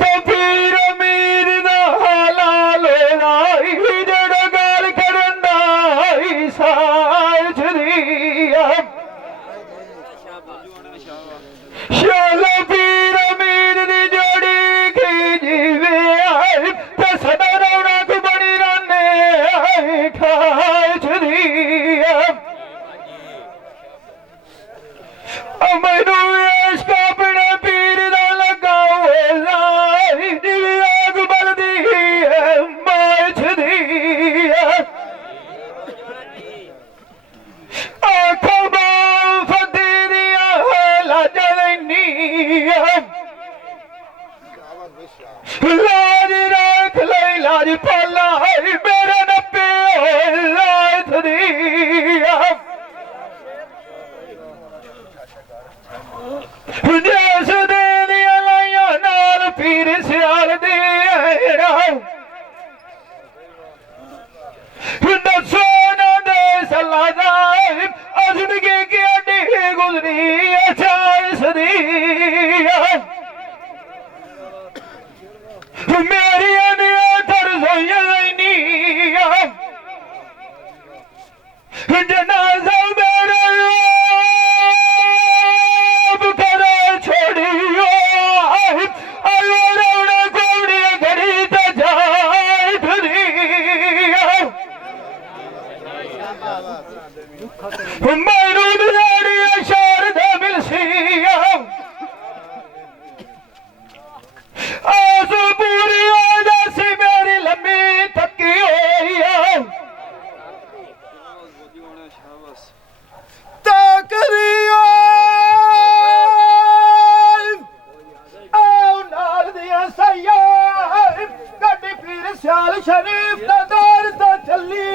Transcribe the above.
तो पीर मीर दा हालाल आई जड़ा गाल करना साज दिया शाला पीर मीर दी जोड़ी की जीवे आई ते सदा रौनक बनी रहने आई ठाज दिया मैनू इश्क अपने पीर दा लगा लाई जिवी आग बलदी है माछ दी आखा फती दिया लाज लैनी लाज रख लई लाज पाला मेरा नप्पे लाज दी जिस दे दिया लाइया नाल पीर सियाल दे दसो ना दे सलादा जिंदगी की अड्डी गुजरी चाइस दी मेरी तरसोइया लैनी जनाजा मेरा मैनू दिहाड़ी शार दे मिलसी आस पूरी हो जासी मेरी लम्बी थकी होई तकरियो आओ नाल दिया सैया गड्डी पीर सियाल शरीफ दा दौर तो चली